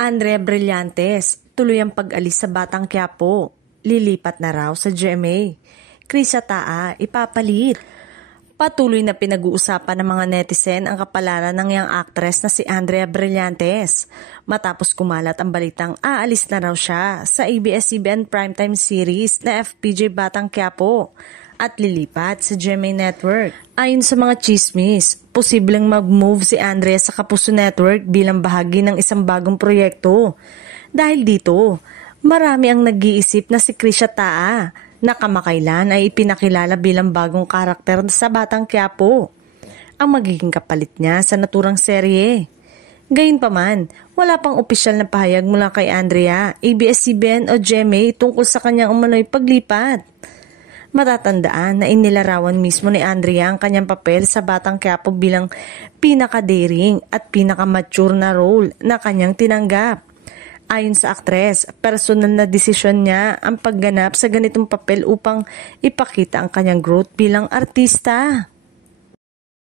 Andrea Brillantes, tuloy ang pag-alis sa Batang Quiapo. Lilipat na raw sa GMA. Krisha Taa, ipapalit. Patuloy na pinag-uusapan ng mga netizen ang kapalaran ng young actress na si Andrea Brillantes. Matapos kumalat ang balitang aalis na raw siya sa ABS-CBN primetime series na FPJ Batang Quiapo at lilipat sa GMA Network. Ayon sa mga chismis, posibleng mag-move si Andrea sa Kapuso Network bilang bahagi ng isang bagong proyekto. Dahil dito, marami ang nag-iisip na si Krisha Taa na kamakailan ay ipinakilala bilang bagong karakter sa Batang Quiapo, ang magiging kapalit niya sa naturang serye. Gayunpaman, wala pang opisyal na pahayag mula kay Andrea, ABS-CBN o GMA tungkol sa kanyang umano'y paglipat. Matatandaan na inilarawan mismo ni Andrea ang kanyang papel sa Batang Quiapo bilang pinaka-daring at pinaka-mature na role na kanyang tinanggap. Ayon sa aktres, personal na desisyon niya ang pagganap sa ganitong papel upang ipakita ang kanyang growth bilang artista.